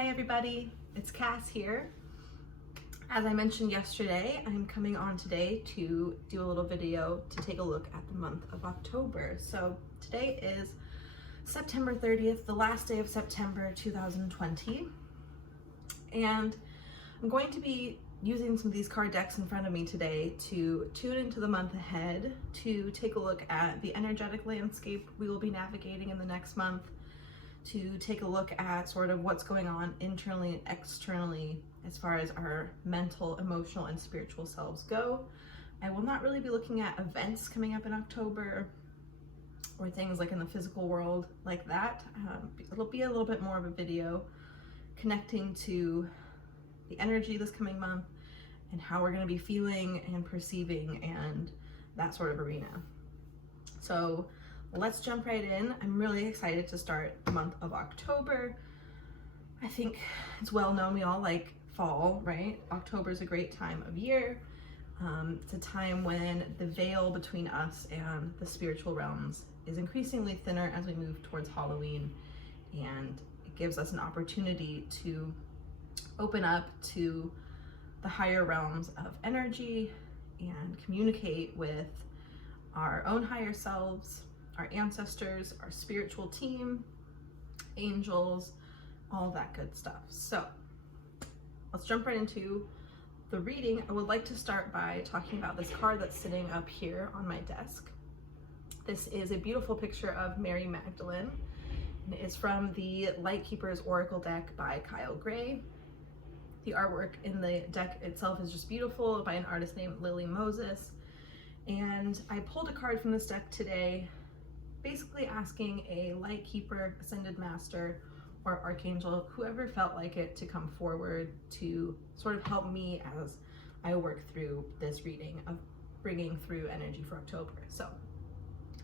Hi everybody, it's Cass here. As I mentioned yesterday, I'm coming on today to do a little video to take a look at the month of October. So today is September 30th, the last day of September 2020. And I'm going to be using some of these card decks in front of me today to tune into the month ahead, to take a look at the energetic landscape we will be navigating in the next month, to take a look at sort of what's going on internally and externally as far as our mental, emotional, and spiritual selves go. I will not really be looking at events coming up in October or things like in the physical world like that. It'll be a little bit more of a video connecting to the energy this coming month and how we're going to be feeling and perceiving and that sort of arena. So let's jump right in. I'm really excited to start the month of October. I think it's well known we all like fall, right? October is a great time of year. It's a time when the veil between us and the spiritual realms is increasingly thinner as we move towards Halloween, and it gives us an opportunity to open up to the higher realms of energy and communicate with our own higher selves, our ancestors, our spiritual team, angels, all that good stuff. So let's jump right into the reading. I would like to start by talking about this card that's sitting up here on my desk. This is a beautiful picture of Mary Magdalene, and it is from the Lightkeeper's Oracle deck by Kyle Gray. The artwork in the deck itself is just beautiful, by an artist named Lily Moses. And I pulled a card from this deck today, basically asking a light keeper, ascended master, or archangel, whoever felt like it, to come forward to sort of help me as I work through this reading of bringing through energy for October. So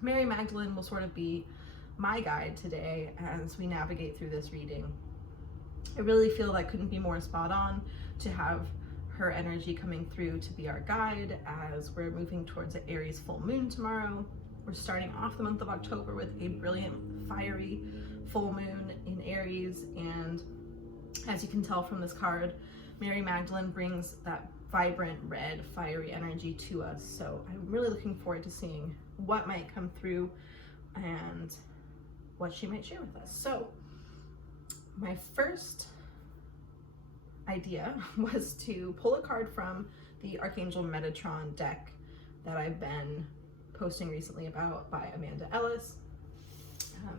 Mary Magdalene will sort of be my guide today as we navigate through this reading. I really feel that couldn't be more spot on to have her energy coming through to be our guide as we're moving towards the Aries full moon tomorrow. We're starting off the month of October with a brilliant, fiery full moon in Aries, and as you can tell from this card, Mary Magdalene brings that vibrant red, fiery energy to us. So I'm really looking forward to seeing what might come through and what she might share with us. So my first idea was to pull a card from the Archangel Metatron deck that I've been posting recently about, by Amanda Ellis.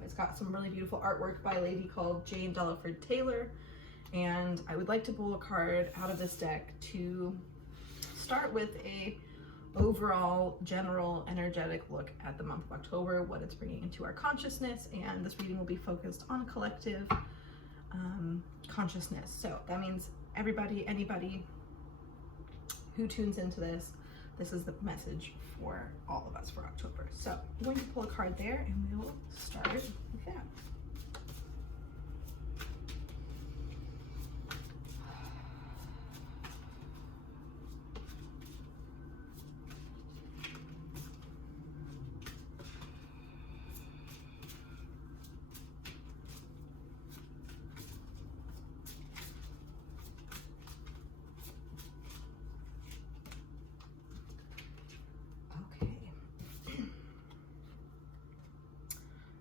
It's got some really beautiful artwork by a lady called Jane Delaford Taylor, and I would like to pull a card out of this deck to start with a overall general energetic look at the month of October, what it's bringing into our consciousness, and this reading will be focused on collective consciousness. So that means everybody, anybody who tunes into this is the message for all of us for October. So I'm going to pull a card there and we'll start with that.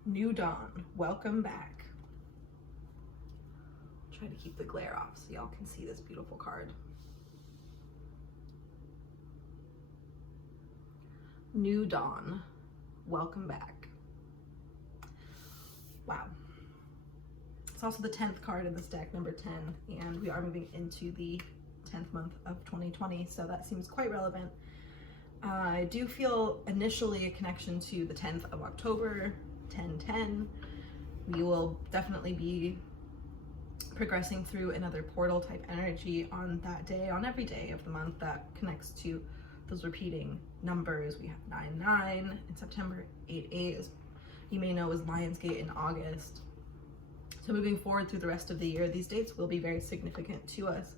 New Dawn, welcome back. Try to keep the glare off so y'all can see this beautiful card. New Dawn, welcome back. Wow. It's also the 10th card in this deck, number 10, and we are moving into the 10th month of 2020, so that seems quite relevant. I do feel initially a connection to the 10th of October, 10/10. We will definitely be progressing through another portal type energy on that day, on every day of the month that connects to those repeating numbers. We have 9/9 in September, 8/8, as you may know, is Lionsgate in August. So moving forward through the rest of the year, these dates will be very significant to us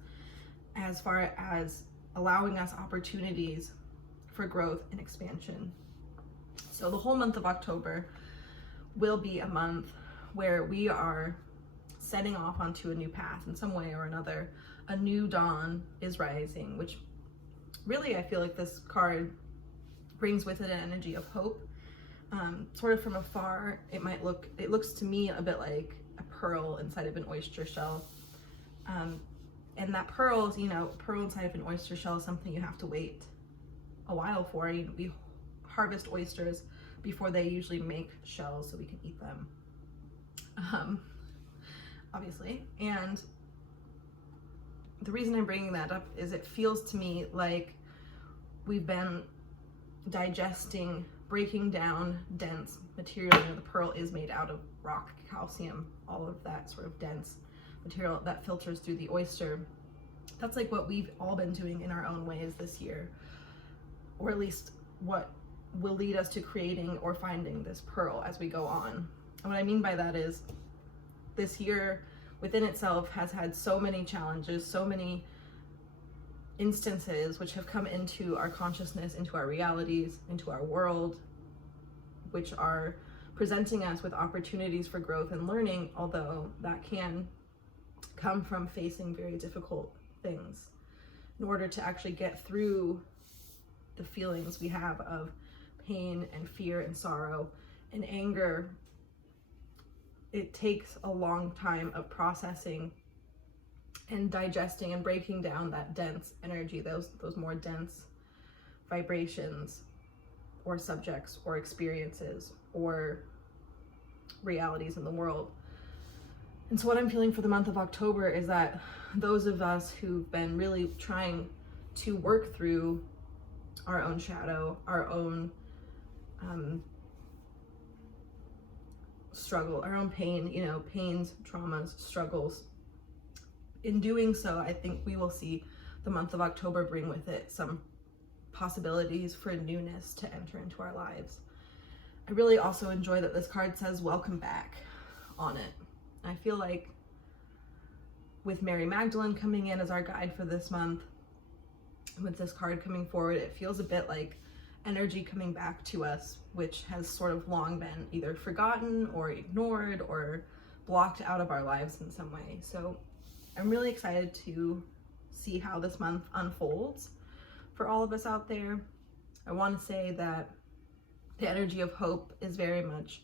as far as allowing us opportunities for growth and expansion. So the whole month of October will be a month where we are setting off onto a new path in some way or another. A new dawn is rising, which really I feel like this card brings with it an energy of hope. Sort of from afar, it looks to me a bit like a pearl inside of an oyster shell. And that pearl is, pearl inside of an oyster shell is something you have to wait a while for. We harvest oysters before they usually make shells so we can eat them, obviously. And the reason I'm bringing that up is it feels to me like we've been digesting, breaking down dense material. The pearl is made out of rock, calcium, all of that sort of dense material that filters through the oyster. That's like what we've all been doing in our own ways this year, or at least what will lead us to creating or finding this pearl as we go on. And what I mean by that is this year within itself has had so many challenges, so many instances which have come into our consciousness, into our realities, into our world, which are presenting us with opportunities for growth and learning, although that can come from facing very difficult things in order to actually get through the feelings we have of pain and fear and sorrow and anger. It takes a long time of processing and digesting and breaking down that dense energy, those more dense vibrations or subjects or experiences or realities in the world. And so what I'm feeling for the month of October is that those of us who've been really trying to work through our own shadow, our own struggle, our own pain, pains, traumas, struggles. In doing so, I think we will see the month of October bring with it some possibilities for newness to enter into our lives. I really also enjoy that this card says welcome back on it. I feel like with Mary Magdalene coming in as our guide for this month, with this card coming forward, it feels a bit like energy coming back to us, which has sort of long been either forgotten or ignored or blocked out of our lives in some way. So I'm really excited to see how this month unfolds for all of us out there. I want to say that the energy of hope is very much,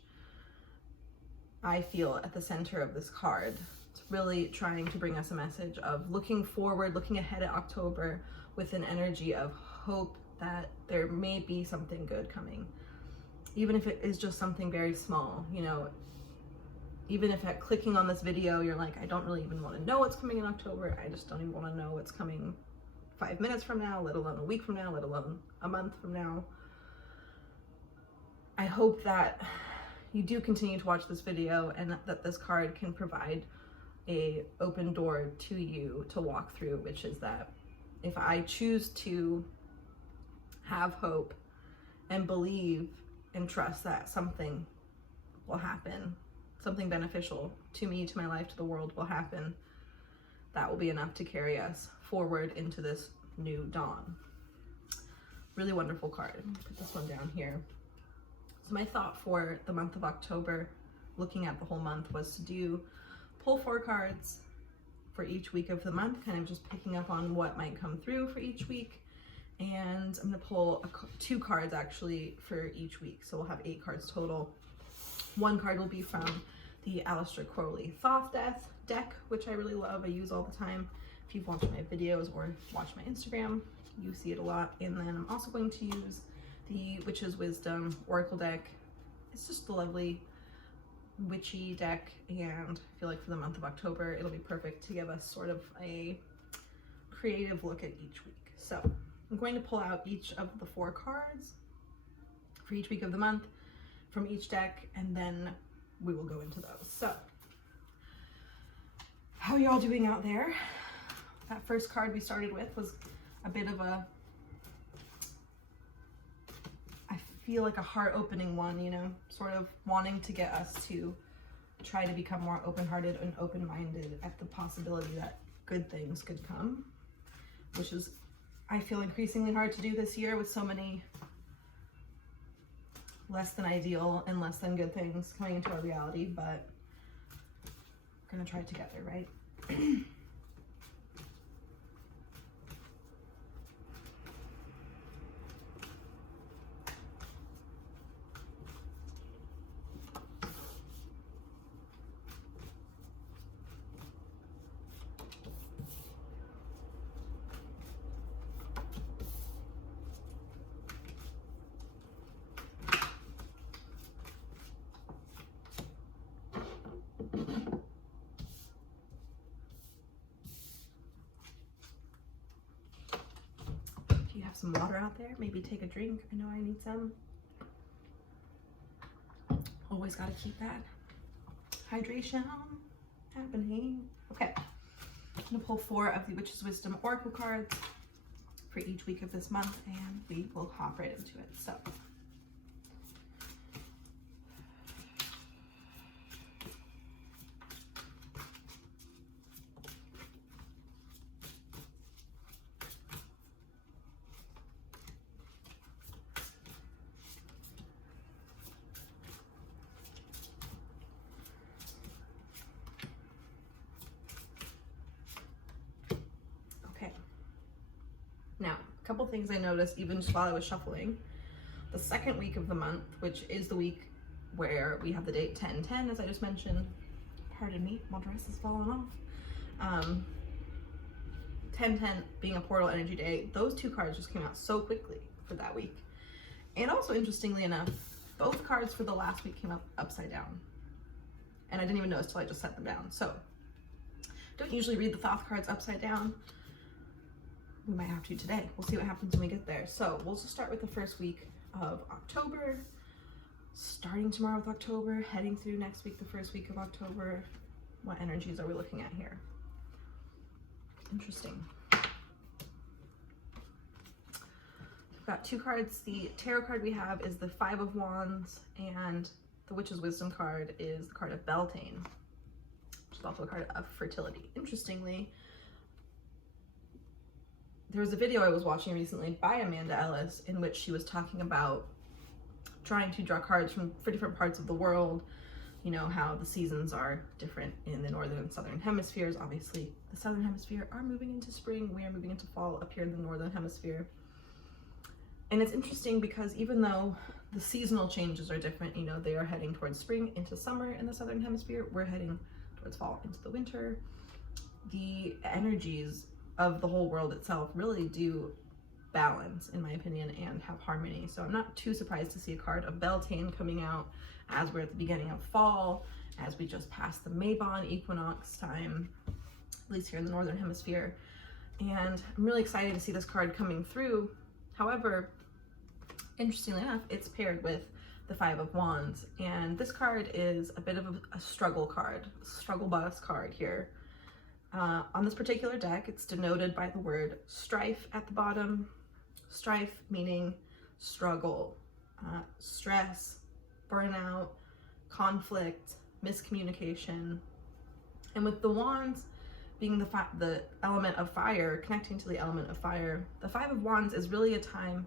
I feel, at the center of this card. It's really trying to bring us a message of looking forward, looking ahead at October with an energy of hope that there may be something good coming. Even if it is just something very small, even if at clicking on this video, you're like, I don't really even want to know what's coming in October. I just don't even want to know what's coming 5 minutes from now, let alone a week from now, let alone a month from now. I hope that you do continue to watch this video and that this card can provide a open door to you to walk through, which is that if I choose to have hope and believe and trust that something will happen, something beneficial to me, to my life, to the world will happen, that will be enough to carry us forward into this new dawn. Really wonderful card. Put this one down here. So my thought for the month of October, looking at the whole month, was to pull 4 cards for each week of the month, kind of just picking up on what might come through for each week. And I'm going to pull 2 cards actually for each week. So we'll have 8 cards total. 1 card will be from the Aleister Crowley Thoth deck, which I really love. I use all the time. If you've watched my videos or watched my Instagram, you see it a lot. And then I'm also going to use the Witch's Wisdom Oracle deck. It's just a lovely witchy deck, and I feel like for the month of October it'll be perfect to give us sort of a creative look at each week. So I'm going to pull out each of the 4 cards for each week of the month from each deck, and then we will go into those. So how are y'all doing out there? That first card we started with was a bit of a, I feel like a heart-opening one, sort of wanting to get us to try to become more open-hearted and open-minded at the possibility that good things could come, which is, I feel, increasingly hard to do this year with so many less than ideal and less than good things coming into our reality. But gonna try it together, right? If you have some water out there, maybe take a drink. I know I need some. Always got to keep that hydration happening. Okay, I'm going to pull 4 of the Witch's Wisdom Oracle cards for each week of this month, and we will hop right into it. So, now, a couple things I noticed even just while I was shuffling. The second week of the month, which is the week where we have the date 10/10, as I just mentioned. Pardon me, my dress is falling off. 10/10 being a portal energy day, those 2 cards just came out so quickly for that week. And also, interestingly enough, both cards for the last week came up upside down. And I didn't even notice till I just set them down. So, don't usually read the Thoth cards upside down. We might have to today. We'll see what happens when we get there. So we'll just start with the first week of October, starting tomorrow with October, heading through next week, the first week of October. What energies are we looking at here? Interesting. We've got 2 cards. The tarot card we have is the 5 of Wands, and the Witch's Wisdom card is the card of Beltane, which is also a card of fertility. Interestingly, there was a video I was watching recently by Amanda Ellis in which she was talking about trying to draw cards for different parts of the world. You know, how the seasons are different in the northern and southern hemispheres. Obviously, the southern hemisphere are moving into spring. We are moving into fall up here in the northern hemisphere. And it's interesting because even though the seasonal changes are different, you know, they are heading towards spring into summer in the southern hemisphere. We're heading towards fall into the winter. The energies of the whole world itself really do balance, in my opinion, and have harmony. So I'm not too surprised to see a card of Beltane coming out as we're at the beginning of fall, as we just passed the Mabon equinox time, at least here in the northern hemisphere. And I'm really excited to see this card coming through. However, interestingly enough, it's paired with the 5 of Wands, and this card is a bit of a struggle card, struggle bus card here. On this particular deck, it's denoted by the word strife at the bottom. Strife meaning struggle, stress, burnout, conflict, miscommunication. And with the wands being the element of fire, connecting to the element of fire, the 5 of Wands is really a time,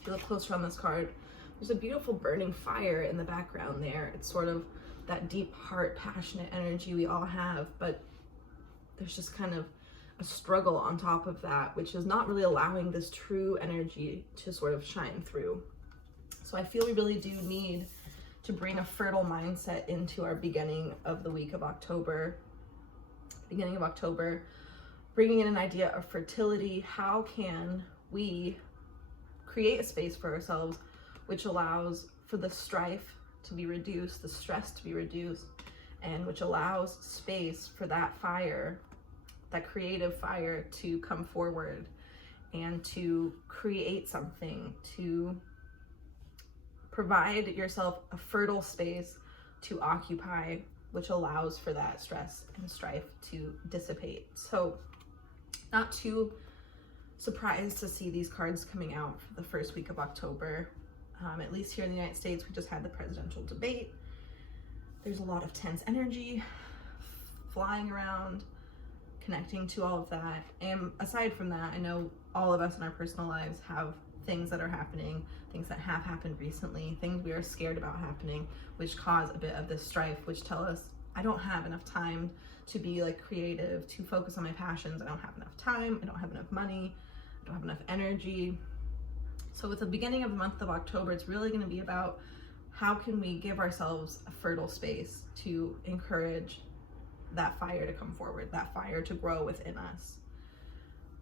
if you look closer on this card, there's a beautiful burning fire in the background there. It's sort of that deep heart, passionate energy we all have, but there's just kind of a struggle on top of that, which is not really allowing this true energy to sort of shine through. So I feel we really do need to bring a fertile mindset into our beginning of the week of October, bringing in an idea of fertility. How can we create a space for ourselves which allows for the strife to be reduced, the stress to be reduced, and which allows space for that fire, that creative fire, to come forward and to create something, to provide yourself a fertile space to occupy, which allows for that stress and strife to dissipate. So not too surprised to see these cards coming out for the first week of October. At least here in the United States, we just had the presidential debate. There's a lot of tense energy flying around, connecting to all of that. And aside from that, I know all of us in our personal lives have things that are happening, things that have happened recently, things we are scared about happening, which cause a bit of this strife, which tell us I don't have enough time to be like creative, to focus on my passions. I don't have enough time, I don't have enough money, I don't have enough energy. So with the beginning of the month of October, it's really going to be about how can we give ourselves a fertile space to encourage that fire to come forward, that fire to grow within us.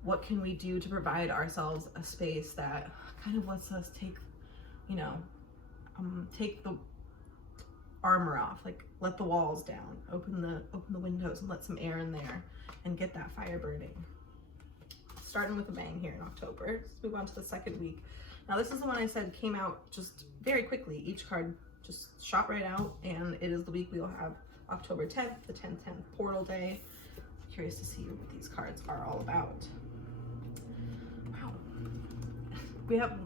What can we do to provide ourselves a space that kind of lets us take, you know, take the armor off, like let the walls down, open the windows and let some air in there and get that fire burning. Starting with a bang here in October. Let's move on to the second week. Now this is the one I said came out just very quickly. Each card just shot right out, and it is the week we will have October 10th, the 10-10 portal day. Curious to see what these cards are all about. Wow. We have,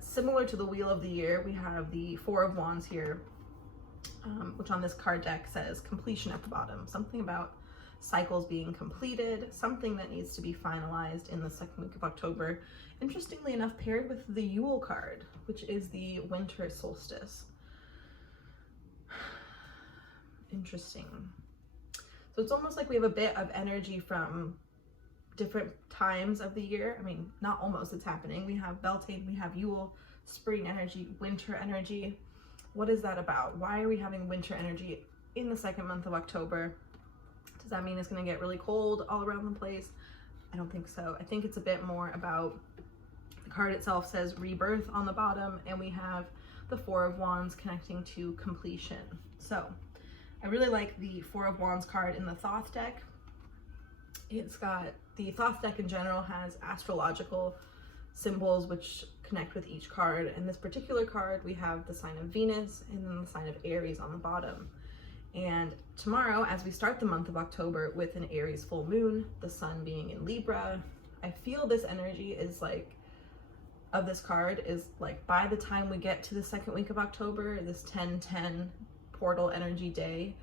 similar to the Wheel of the Year, we have the Four of Wands here, which on this card deck says completion at the bottom. Something about cycles being completed, something that needs to be finalized in the second week of October. Interestingly enough, paired with the Yule card, which is the winter solstice. Interesting. So it's almost like we have a bit of energy from different times of the year. I mean, not almost, it's happening. We have Beltane, we have Yule, spring energy, winter energy. What is that about? Why are we having winter energy in the second month of October? Does that mean it's going to get really cold all around the place? I don't think so. I think it's a bit more about, the card itself says rebirth on the bottom, and we have the Four of Wands connecting to completion. So I really like the Four of Wands card in the Thoth deck. It's got, the Thoth deck in general has astrological symbols which connect with each card. In this particular card, we have the sign of Venus and then the sign of Aries on the bottom. And tomorrow, as we start the month of October with an Aries full moon, the sun being in Libra, I feel this energy is like, of this card is like, by the time we get to the second week of October, this 10-10 portal energy day,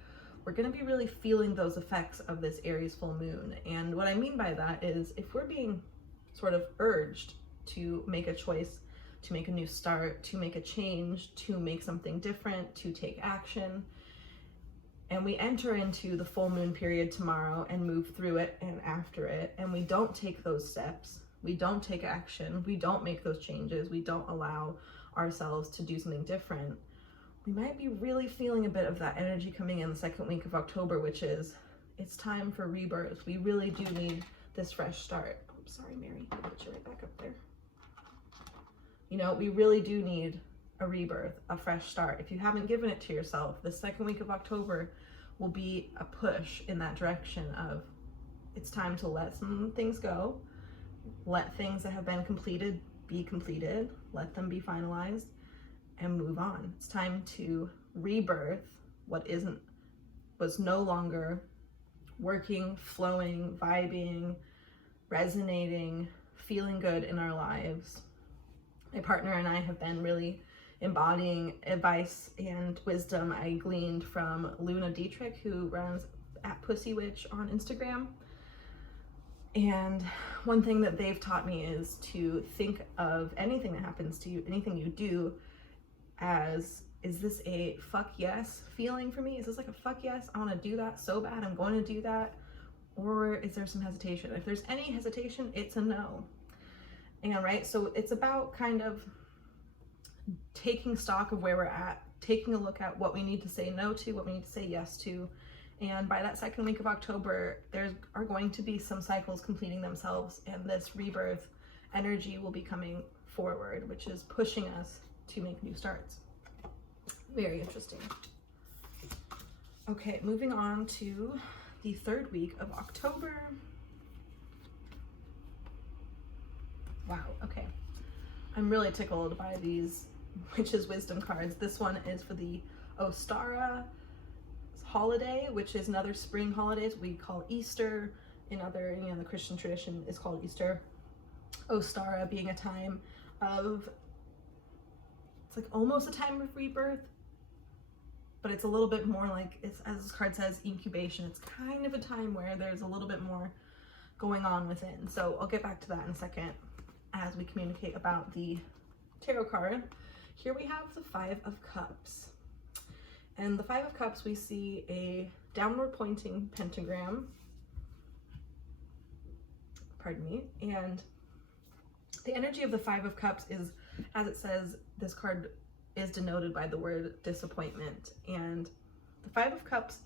we're going to be really feeling those effects of this Aries full moon. And what I mean by that is, if we're being sort of urged to make a choice, to make a new start, to make a change, to make something different, to take action, and we enter into the full moon period tomorrow and move through it and after it, and we don't take those steps, we don't take action, we don't make those changes, we don't allow ourselves to do something different, we might be really feeling a bit of that energy coming in the second week of October, which is, it's time for rebirth. We really do need this fresh start. Oh, sorry, Mary, I'll put you right back up there. You know, we really do need a rebirth, a fresh start. If you haven't given it to yourself, the second week of October will be a push in that direction of, it's time to let some things go, let things that have been completed be completed, let them be finalized, and move on. It's time to rebirth what was no longer working, flowing, vibing, resonating, feeling good in our lives. My partner and I have been really embodying advice and wisdom I gleaned from Luna Dietrich, who runs at Pussy Witch on Instagram. And one thing that they've taught me is to think of anything that happens to you, anything you do, as, is this a fuck yes feeling for me? Is this like a fuck yes, I want to do that so bad, I'm going to do that? Or is there some hesitation? If there's any hesitation, it's a no. And right, so it's about kind of taking stock of where we're at, taking a look at what we need to say no to, what we need to say yes to. And by that second week of October, there are going to be some cycles completing themselves, and this rebirth energy will be coming forward, which is pushing us to make new starts. Very interesting. Okay, moving on to the third week of October. Wow, okay. I'm really tickled by these Witch's Wisdom cards. This one is for the Ostara holiday, which is another spring holiday we call Easter. In other, you know, the Christian tradition is called Easter. Ostara being a time of, it's like almost a time of rebirth, but it's a little bit more like, it's, as this card says, incubation. It's kind of a time where there's a little bit more going on within. So I'll get back to that in a second as we communicate about the tarot card. Here we have the Five of Cups. And the Five of Cups, we see a downward pointing pentagram, pardon me, and the energy of the Five of Cups is, as it says, this card is denoted by the word disappointment. And the Five of Cups,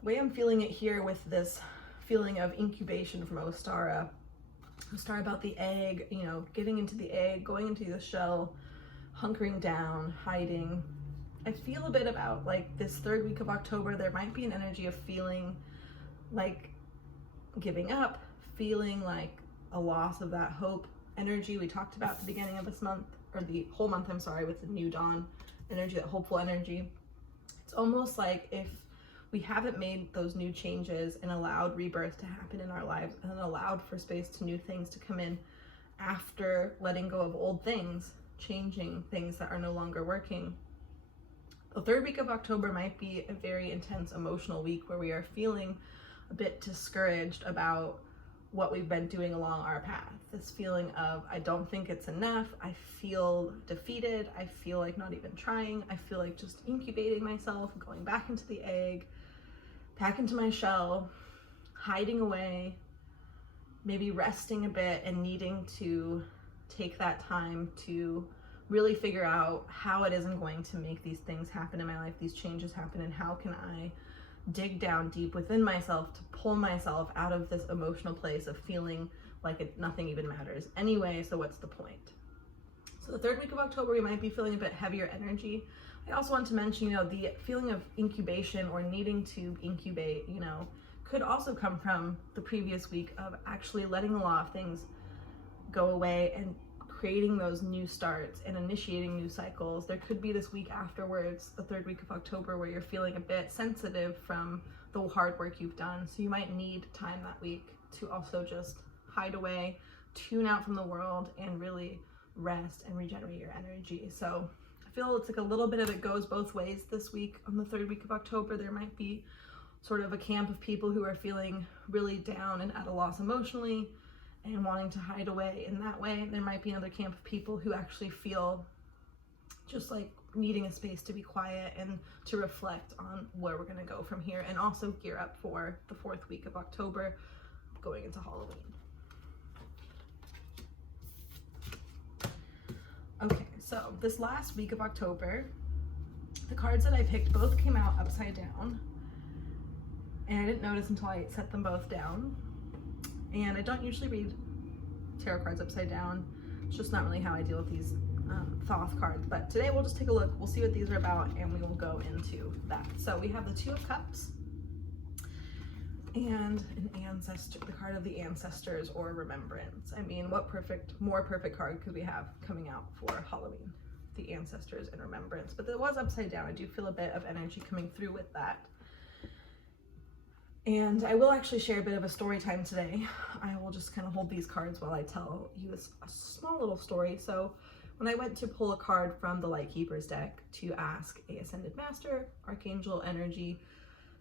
the way I'm feeling it here with this feeling of incubation from Ostara about the egg, you know, getting into the egg, going into the shell, hunkering down, hiding. I feel a bit about like this third week of October, there might be an energy of feeling like giving up, feeling like a loss of that hope energy we talked about at the beginning of this month, or the whole month, I'm sorry, with the new dawn energy, that hopeful energy. It's almost like if we haven't made those new changes and allowed rebirth to happen in our lives and allowed for space to new things to come in after letting go of old things, changing things that are no longer working. The third week of October might be a very intense emotional week where we are feeling a bit discouraged about what we've been doing along our path. This feeling of, I don't think it's enough, I feel defeated, I feel like not even trying, I feel like just incubating myself, going back into the egg, back into my shell, hiding away, maybe resting a bit and needing to take that time to really figure out how it isn't going to make these things happen in my life, these changes happen, and how can I dig down deep within myself to pull myself out of this emotional place of feeling like nothing even matters anyway, so what's the point? So the third week of October, we might be feeling a bit heavier energy. I also want to mention, you know, the feeling of incubation or needing to incubate, you know, could also come from the previous week of actually letting a lot of things go away and creating those new starts and initiating new cycles. There could be this week afterwards, the third week of October, where you're feeling a bit sensitive from the hard work you've done. So you might need time that week to also just hide away, tune out from the world, and really rest and regenerate your energy. So I feel it's like a little bit of it goes both ways this week. On the third week of October, there might be sort of a camp of people who are feeling really down and at a loss emotionally and wanting to hide away in that way. There might be another camp of people who actually feel just like needing a space to be quiet and to reflect on where we're going to go from here, and also gear up for the fourth week of October going into Halloween. Okay, so this last week of October, the cards that I picked both came out upside down, and I didn't notice until I set them both down. And I don't usually read tarot cards upside down. It's just not really how I deal with these Thoth cards. But today we'll just take a look. We'll see what these are about, and we will go into that. So we have the Two of Cups and an ancestor, the card of the ancestors or remembrance. I mean, what more perfect card could we have coming out for Halloween? The ancestors and remembrance. But it was upside down. I do feel a bit of energy coming through with that. And I will actually share a bit of a story time today. I will just kind of hold these cards while I tell you a small little story. So when I went to pull a card from the Light Keepers deck to ask a Ascended Master, Archangel Energy,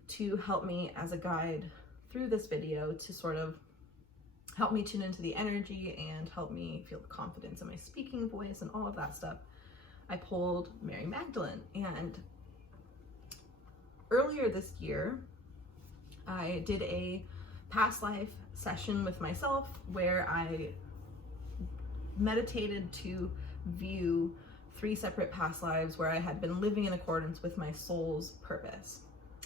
to help me as a guide through this video to sort of help me tune into the energy and help me feel the confidence in my speaking voice and all of that stuff, I pulled Mary Magdalene. And earlier this year, I did a past life session with myself where I meditated to view 3 separate past lives where I had been living in accordance with my soul's purpose.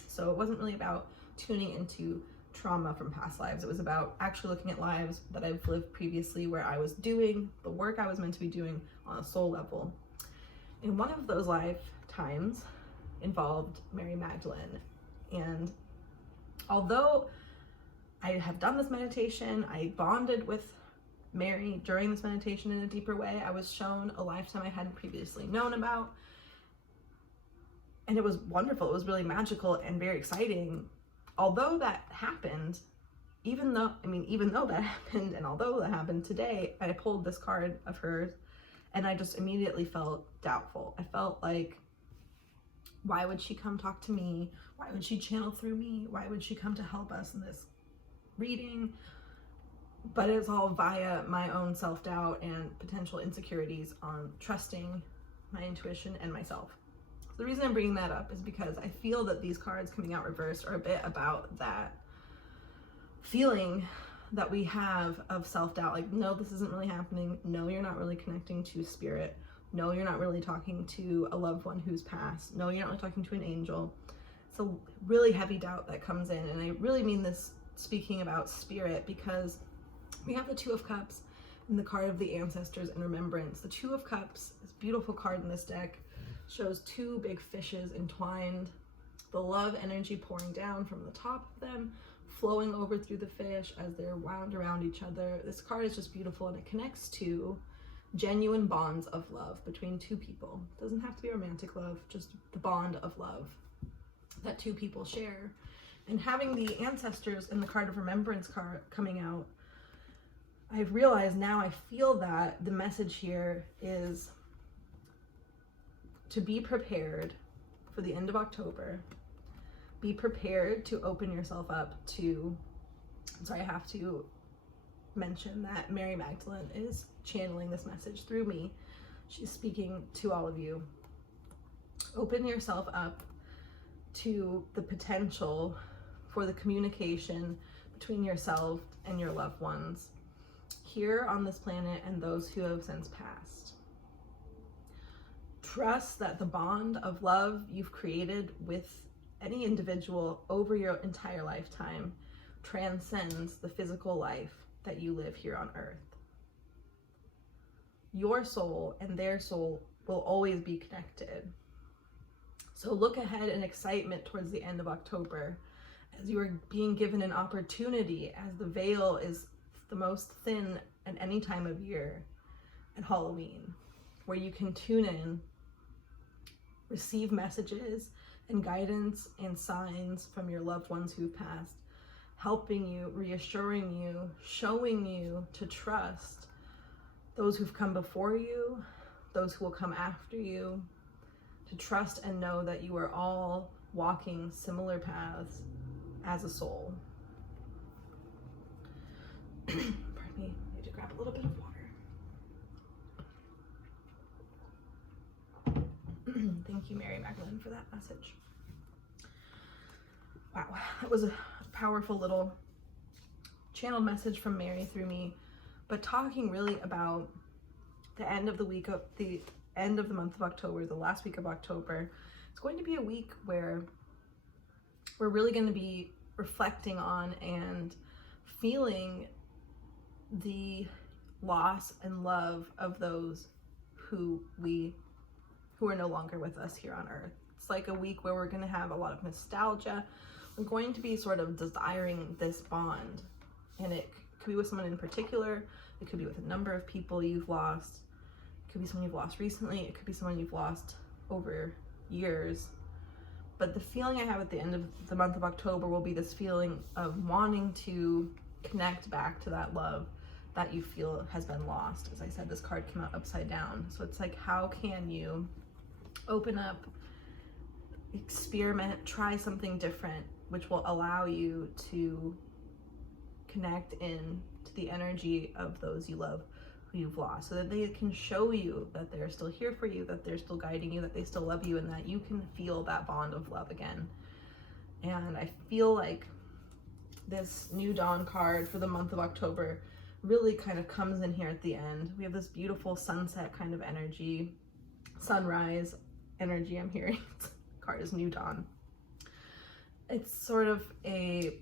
So it wasn't really about tuning into trauma from past lives. It was about actually looking at lives that I've lived previously where I was doing the work I was meant to be doing on a soul level. And one of those lifetimes involved Mary Magdalene. And although I have done this meditation, I bonded with Mary during this meditation in a deeper way. I was shown a lifetime I hadn't previously known about. And it was wonderful. It was really magical and very exciting. Although that happened, even though that happened, and although that happened today, I pulled this card of hers and I just immediately felt doubtful. I felt like, why would she come talk to me? Why would she channel through me? Why would she come to help us in this reading? But it's all via my own self-doubt and potential insecurities on trusting my intuition and myself. The reason I'm bringing that up is because I feel that these cards coming out reversed are a bit about that feeling that we have of self-doubt, like, no, this isn't really happening. No, you're not really connecting to spirit. No, you're not really talking to a loved one who's passed. No, you're not really talking to an angel. It's a really heavy doubt that comes in. And I really mean this speaking about spirit, because we have the Two of Cups and the card of the ancestors and remembrance. The Two of Cups, this beautiful card in this deck, shows two big fishes entwined, the love energy pouring down from the top of them, flowing over through the fish as they're wound around each other. This card is just beautiful, and it connects to genuine bonds of love between two people. It doesn't have to be romantic love, just the bond of love that two people share. And having the ancestors and the card of remembrance card coming out, I've realized now, I feel that the message here is to be prepared for the end of October. Be prepared to open yourself up to, I have to mention that Mary Magdalene is channeling this message through me. She's speaking to all of you. Open yourself up to the potential for the communication between yourself and your loved ones here on this planet and those who have since passed. Trust that the bond of love you've created with any individual over your entire lifetime transcends the physical life that you live here on earth. Your soul and their soul will always be connected. So look ahead in excitement towards the end of October, as you are being given an opportunity, as the veil is the most thin at any time of year at Halloween, where you can tune in, receive messages and guidance and signs from your loved ones who've passed, helping you, reassuring you, showing you to trust those who've come before you, those who will come after you, to trust and know that you are all walking similar paths as a soul. Pardon me, I need to grab a little bit of water. Thank you, Mary Magdalene, for that message. Wow, that was a powerful little channeled message from Mary through me, but talking really about the end of the week of the end of the month of October, the last week of October. It's going to be a week where we're really going to be reflecting on and feeling the loss and love of those who are no longer with us here on earth. It's like a week where we're going to have a lot of nostalgia. We're going to be sort of desiring this bond, and it could be with someone in particular. It could be with a number of people you've lost. It could be someone you've lost recently. It could be someone you've lost over years. But the feeling I have at the end of the month of October will be this feeling of wanting to connect back to that love that you feel has been lost. As I said, this card came out upside down. So it's like, how can you open up, experiment, try something different, which will allow you to connect in to the energy of those you love who you've lost, so that they can show you that they're still here for you, that they're still guiding you, that they still love you, and that you can feel that bond of love again. And I feel like this New Dawn card for the month of October really kind of comes in here at the end. We have this beautiful sunset kind of energy, sunrise energy I'm hearing. The card is New Dawn. It's sort of I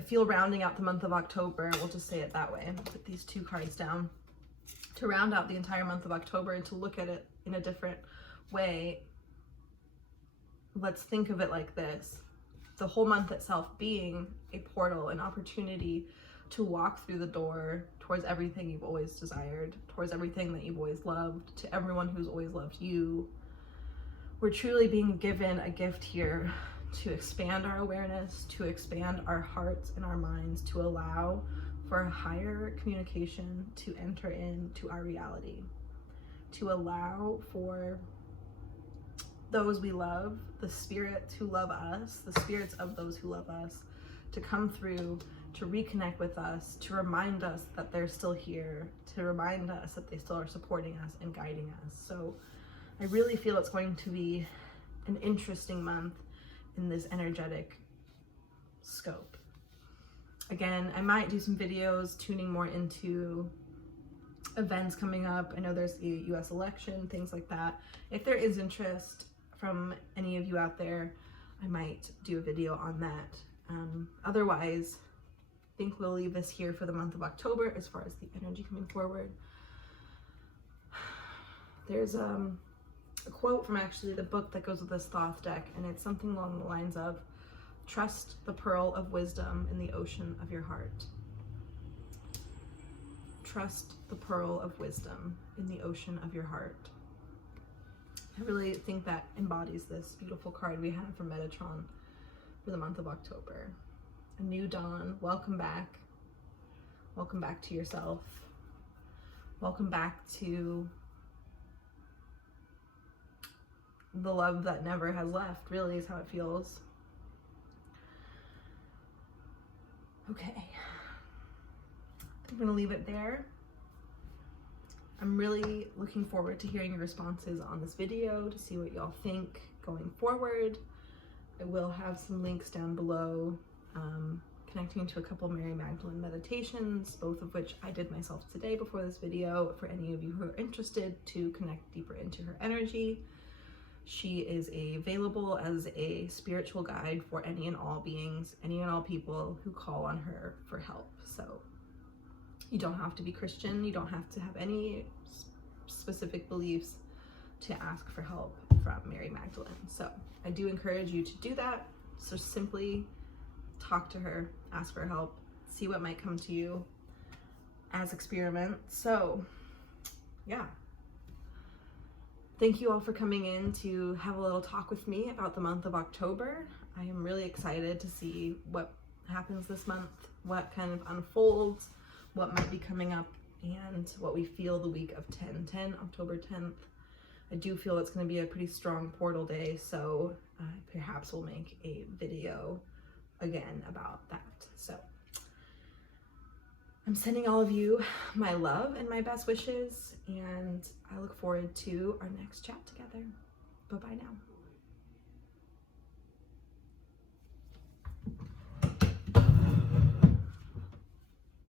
feel rounding out the month of October, we'll just say it that way. I'll put these two cards down to round out the entire month of October and to look at it in a different way. Let's think of it like this. The whole month itself being a portal, an opportunity to walk through the door towards everything you've always desired, towards everything that you've always loved, to everyone who's always loved you. We're truly being given a gift here to expand our awareness, to expand our hearts and our minds, to allow for a higher communication to enter into our reality, to allow for those we love, the spirits who love us, the spirits of those who love us, to come through, to reconnect with us, to remind us that they're still here, to remind us that they still are supporting us and guiding us. So I really feel it's going to be an interesting month in this energetic scope. Again, I might do some videos tuning more into events coming up. I know there's the US election, things like that. If there is interest from any of you out there, I might do a video on that. Otherwise, I think we'll leave this here for the month of October as far as the energy coming forward. There's a quote from actually the book that goes with this Thoth deck, and it's something along the lines of, trust the pearl of wisdom in the ocean of your heart. Trust the pearl of wisdom in the ocean of your heart. I really think that embodies this beautiful card we have from Metatron for the month of October. A new dawn. Welcome back. Welcome back to yourself. Welcome back to the love that never has left, really, is how it feels. Okay. I'm gonna leave it there. I'm really looking forward to hearing your responses on this video, to see what y'all think going forward. I will have some links down below, connecting to a couple Mary Magdalene meditations, both of which I did myself today before this video, for any of you who are interested to connect deeper into her energy. She is available as a spiritual guide for any and all beings, any and all people who call on her for help. So you don't have to be Christian, you don't have to have any specific beliefs to ask for help from Mary Magdalene. So I do encourage you to do that. So simply talk to her, ask for help, see what might come to you as experiment. So yeah. Thank you all for coming in to have a little talk with me about the month of October. I am really excited to see what happens this month, what kind of unfolds, what might be coming up, and what we feel the week of 10/10, October 10th. I do feel it's going to be a pretty strong portal day, so perhaps we'll make a video again about that. So I'm sending all of you my love and my best wishes, and I look forward to our next chat together. Bye-bye now.